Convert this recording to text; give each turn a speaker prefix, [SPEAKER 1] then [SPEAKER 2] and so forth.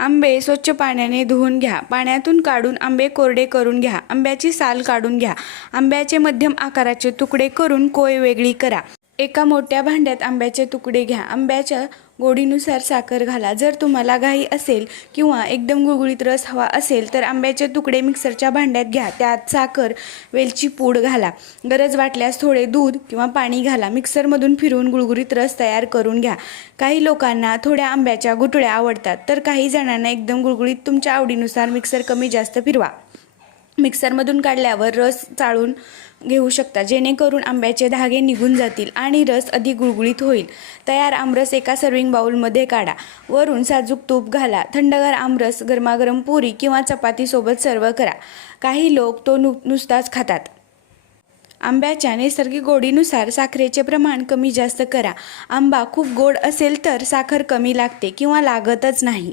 [SPEAKER 1] आंबे स्वच्छ पाण्याने धुवून घ्या. पाण्यातून काढून आंबे कोरडे करून घ्या. आंब्याची साल काढून घ्या. आंब्याचे मध्यम आकाराचे तुकडे करून कोय वेगळी करा. एका मोठ्या भांड्यात आंब्याचे तुकडे घ्या. आंब्याच्या गोडीनुसार साखर घाला. जर तुम्हाला घाई असेल किंवा एकदम गुळगुळीत रस हवा असेल तर आंब्याचे तुकडे मिक्सरच्या भांड्यात घ्या. त्यात साखर वेलची पूड घाला. गरज वाटल्यास थोडे दूध किंवा पाणी घाला. मिक्सरमधून फिरवून गुळगुळीत रस तयार करून घ्या. काही लोकांना थोड्या आंब्याच्या गुठळ्या आवडतात तर काही जणांना एकदम गुळगुळीत तुमच्या आवडीनुसार मिक्सर कमी जास्त फिरवा. मिक्सरमधून काढल्यावर रस चाळून घेऊ शकता. जेणेकरून आंब्याचे धागे निघून जातील आणि रस अधिक गुळगुळीत होईल. तयार आमरस एका सर्विंग बाउलमध्ये काढा. वरून साजूक तूप घाला. थंडगार आमरस गरमागरम पुरी किंवा चपातीसोबत सर्व करा. काही लोक तो नु नुसताच खातात. आंब्याच्या नैसर्गिक गोडीनुसार साखरेचे प्रमाण कमी जास्त करा. आंबा खूप गोड असेल तर साखर कमी लागते किंवा लागतच नाही.